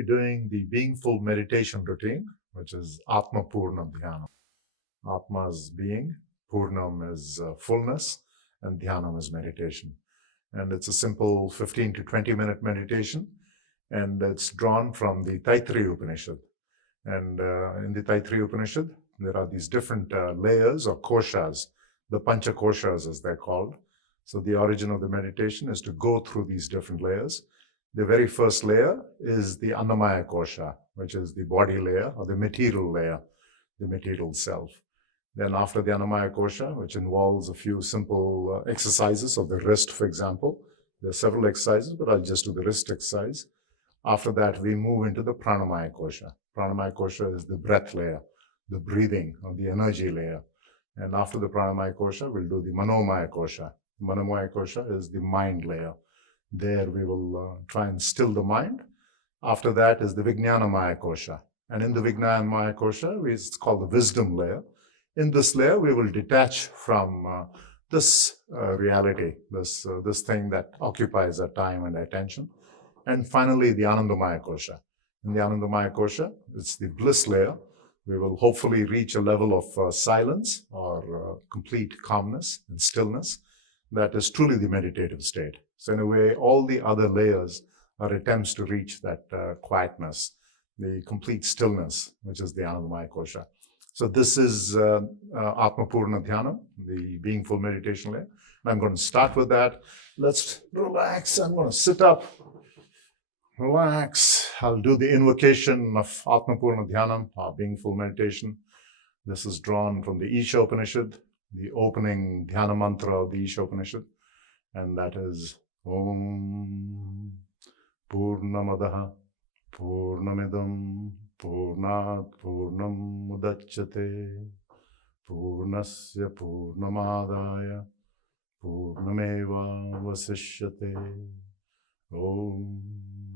be doing the Beingful Meditation routine, which is Atma Purna Dhyana. Atma is being, Purnam is fullness, and Dhyanam is meditation. And it's a simple 15 to 20 minute meditation, and it's drawn from the Taittiriya Upanishad. And in the Taittiriya Upanishad, there are these different layers or koshas, the Pancha koshas as they're called. So the origin of the meditation is to go through these different layers. The very first layer is the Annamaya kosha, which is the body layer or the material layer, the material self. Then after the Annamaya kosha, which involves a few simple exercises of the wrist, for example. There are several exercises, but I'll just do the wrist exercise. After that, we move into the Pranamaya kosha. Pranamaya kosha is the breath layer, the breathing or the energy layer. And after the Pranamaya kosha, we'll do the Manomaya kosha. Manomaya kosha is the mind layer. There we will try and still the mind. After that is the Vijnanamaya kosha. And in the Vijnanamaya kosha, it's called the wisdom layer. In this layer, we will detach from this reality, this thing that occupies our time and attention. And finally, the Anandamaya kosha. In the Anandamaya kosha, it's the bliss layer. We will hopefully reach a level of silence or complete calmness and stillness. That is truly the meditative state. So in a way, all the other layers are attempts to reach that quietness, the complete stillness, which is the Anandamaya kosha. So this is Atma Purna Dhyana, the Beingful Meditation layer. And I'm going to start with that. Let's relax. I'm going to sit up. Relax. I'll do the invocation of Atma Purna Dhyana, our Beingful Meditation. This is drawn from the Isha Upanishad, the opening Dhyana mantra of the Isha Upanishad. And that is Om Purnamadaha Purnamidam Purnat Purnam Mudachyate Purnasya Purnamadaya Purnameva Vasishyate. Om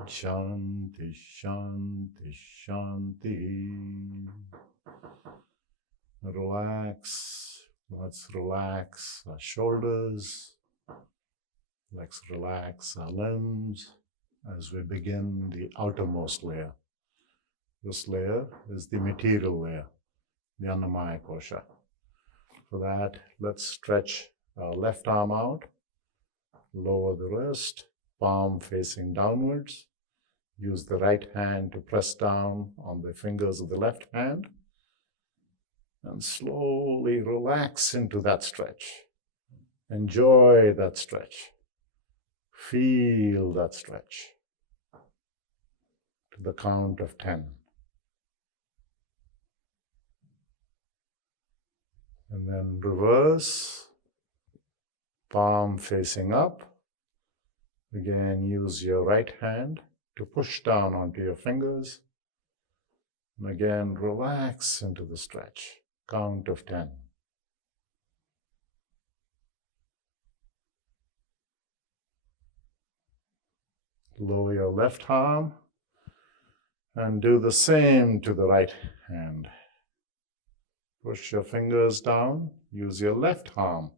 Shanti Shanti Shanti. Relax. Let's relax our shoulders. Let's relax our limbs as we begin the outermost layer. This layer is the material layer, the Annamaya kosha. For that, let's stretch our left arm out, lower the wrist, palm facing downwards. Use the right hand to press down on the fingers of the left hand. And slowly relax into that stretch. Enjoy that stretch. Feel that stretch. To the count of 10. And then reverse. Palm facing up. Again, use your right hand to push down onto your fingers. And again, relax into the stretch. Count of 10. Lower your left arm and do the same to the right hand. Push your fingers down. Use your left arm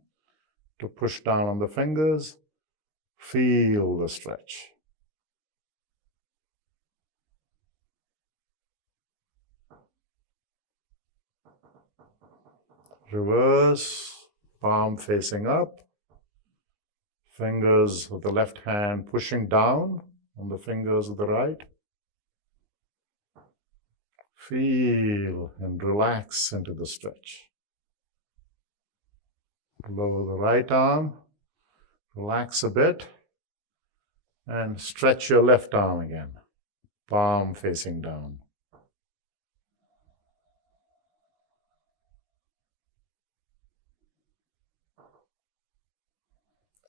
to push down on the fingers. Feel the stretch. Reverse, palm facing up, fingers of the left hand pushing down on the fingers of the right. Feel and relax into the stretch. Lower the right arm, relax a bit, and stretch your left arm again, palm facing down.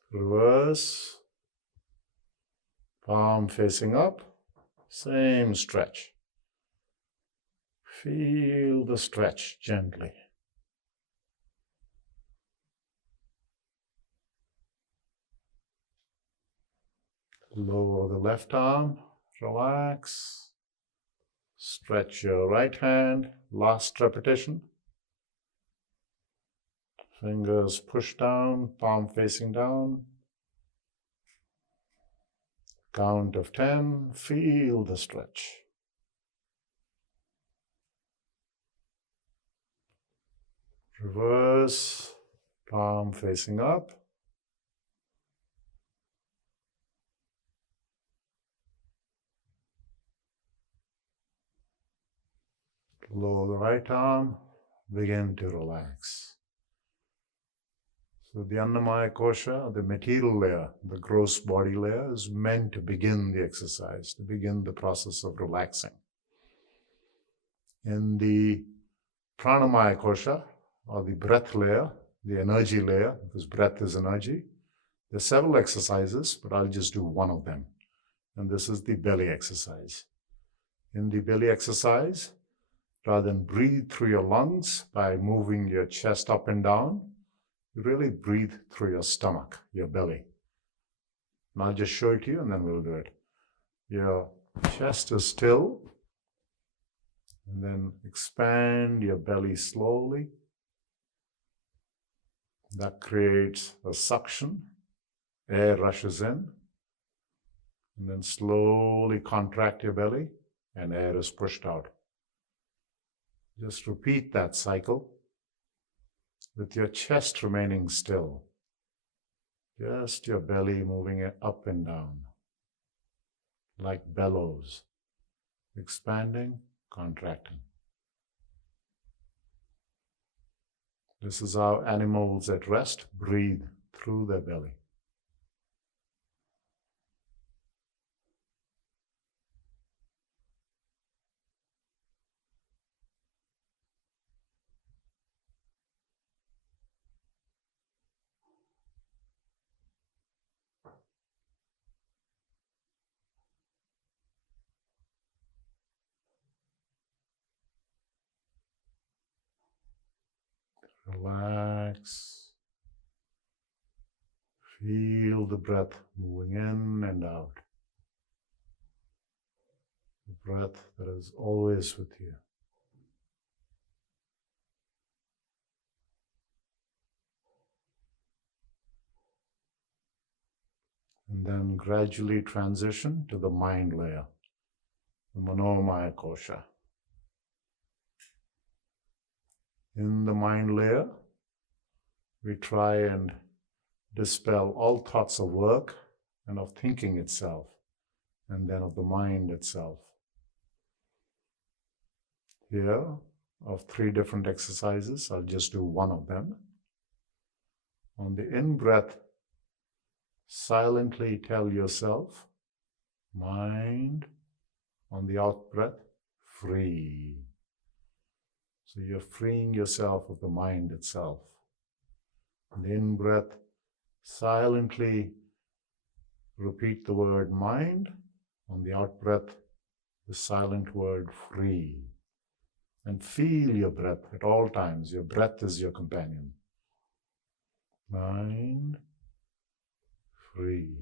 Reverse, palm facing up, same stretch. Feel the stretch gently. Lower the left arm, relax. Stretch your right hand, last repetition. Fingers push down, palm facing down. Count of 10, feel the stretch. Reverse, palm facing up. Lower the right arm, begin to relax. So the Annamaya Kosha, the material layer, the gross body layer, is meant to begin the exercise, to begin the process of relaxing. In the Pranamaya Kosha, or the breath layer, the energy layer, because breath is energy, there are several exercises, but I'll just do one of them. And this is the belly exercise. In the belly exercise, rather than breathe through your lungs by moving your chest up and down, you really breathe through your stomach, your belly. And I'll just show it to you and then we'll do it. Your chest is still, and then expand your belly slowly. That creates a suction. Air rushes in, and then slowly contract your belly, and air is pushed out. Just repeat that cycle with your chest remaining still. Just your belly moving it up and down, like bellows, expanding, contracting. This is how animals at rest breathe through their belly. Relax. Feel the breath moving in and out. The breath that is always with you. And then gradually transition to the mind layer, the Manomaya Kosha. In the mind layer, we try and dispel all thoughts of work and of thinking itself, and then of the mind itself. Here, of 3 different exercises, I'll just do one of them. On the in-breath, silently tell yourself, mind. On the out-breath, free. So you're freeing yourself of the mind itself. On the in-breath, silently repeat the word mind. On the out-breath, the silent word free. And feel your breath at all times. Your breath is your companion. Mind, free.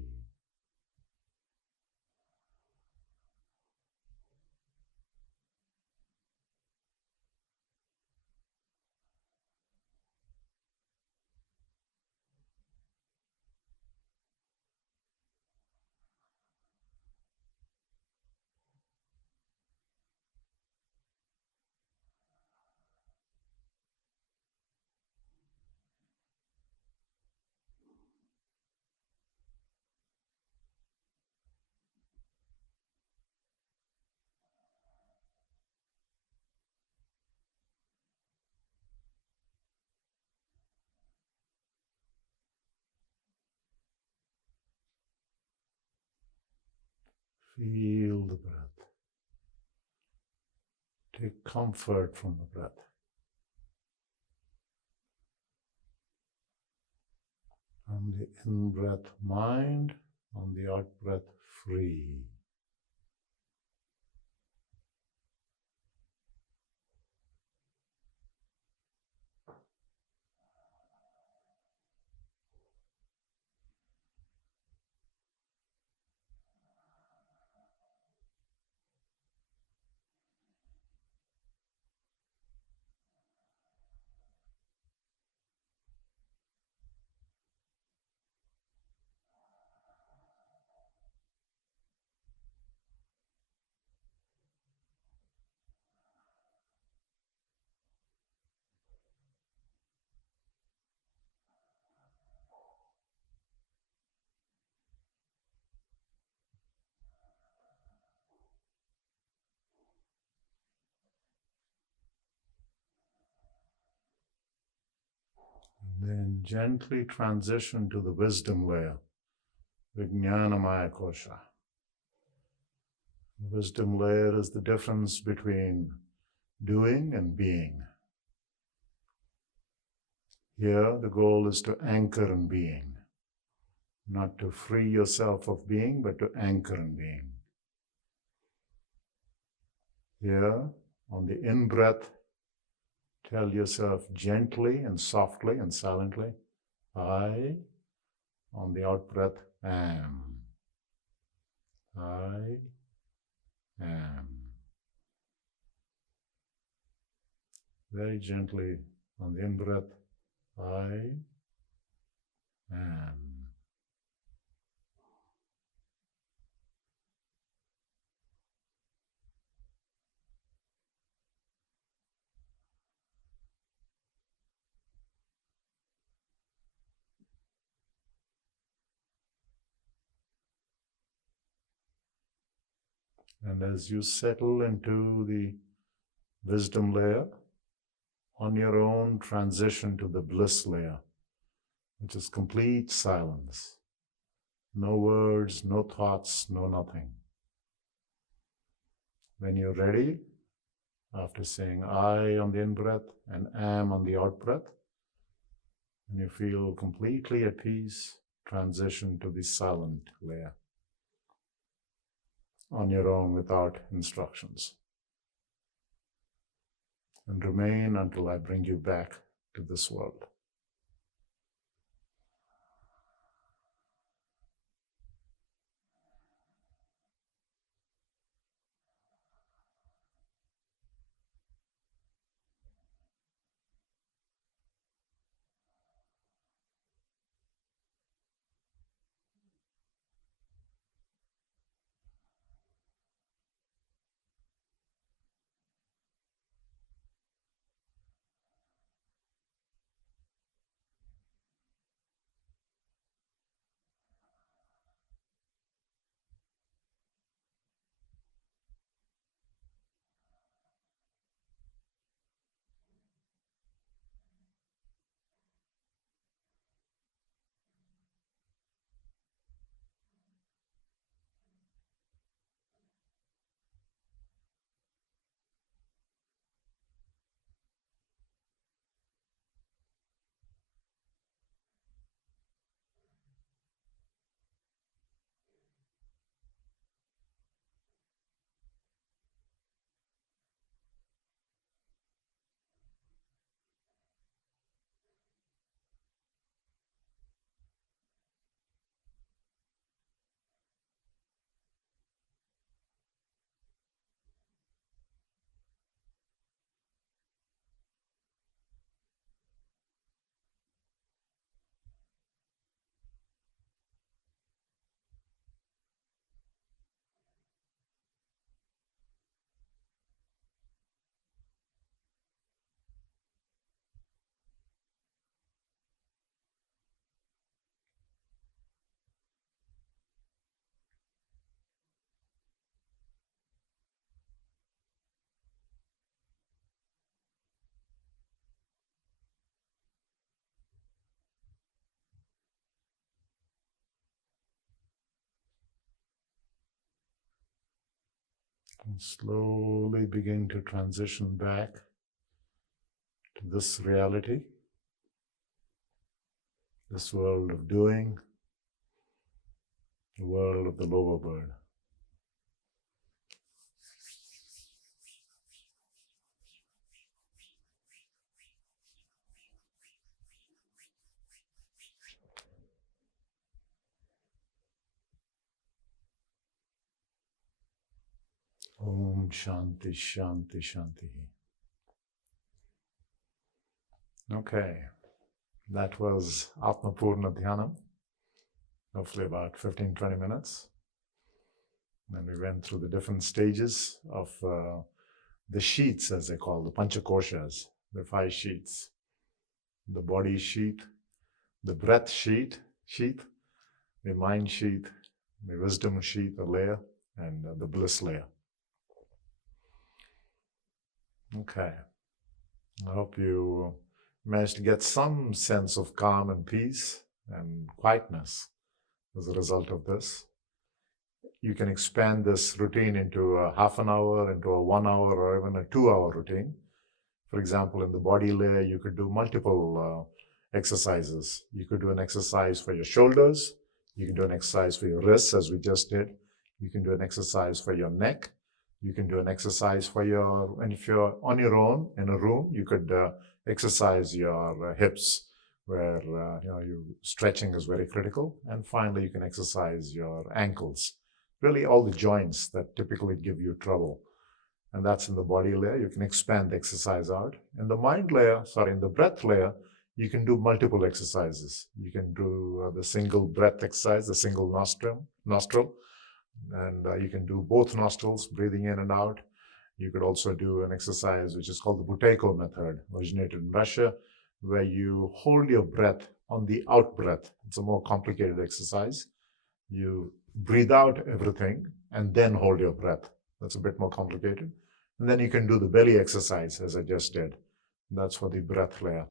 Feel the breath. Take comfort from the breath. On the in-breath, mind. On the out-breath, free. Then gently transition to the wisdom layer, Vijnanamaya Kosha. The wisdom layer is the difference between doing and being. Here, the goal is to anchor in being, not to free yourself of being, but to anchor in being. Here, on the in-breath, tell yourself gently and softly and silently, I. On the out-breath, am. I am. Very gently on the in-breath, I am. And as you settle into the wisdom layer, on your own transition to the bliss layer, which is complete silence. No words, no thoughts, no nothing. When you're ready, after saying I on the in-breath and am on the out-breath, and you feel completely at peace, transition to the silent layer on your own without instructions. And remain until I bring you back to this world. And slowly begin to transition back to this reality, this world of doing, the world of the lower bird. Om Shanti Shanti Shanti. Okay, that was Atma Purna Dhyanam, hopefully about 15-20 minutes. And we went through the different stages of the sheets, as they call the Panchakoshas, the 5 sheets. The body sheet, the breath sheet, the mind sheet, the wisdom sheet, the layer, and the bliss layer. Okay, I hope you manage to get some sense of calm and peace and quietness as a result of this. You can expand this routine into a half an hour, into a 1 hour, or even a 2 hour routine. For example, in the body layer, you could do multiple exercises. You could do an exercise for your shoulders. You can do an exercise for your wrists, as we just did. You can do an exercise for your neck. You can do an exercise for your, and if you're on your own in a room, you could exercise your hips, where stretching is very critical. And finally, you can exercise your ankles. Really all the joints that typically give you trouble. And that's in the body layer. You can expand the exercise out. In the mind layer, in the breath layer, you can do multiple exercises. You can do the single breath exercise, the single nostril, and you can do both nostrils, breathing in and out. You could also do an exercise which is called the Buteyko method, originated in Russia, where you hold your breath on the out breath. It's a more complicated exercise. You breathe out everything and then hold your breath. That's a bit more complicated. And then you can do the belly exercise, as I just did. That's for the breath layer.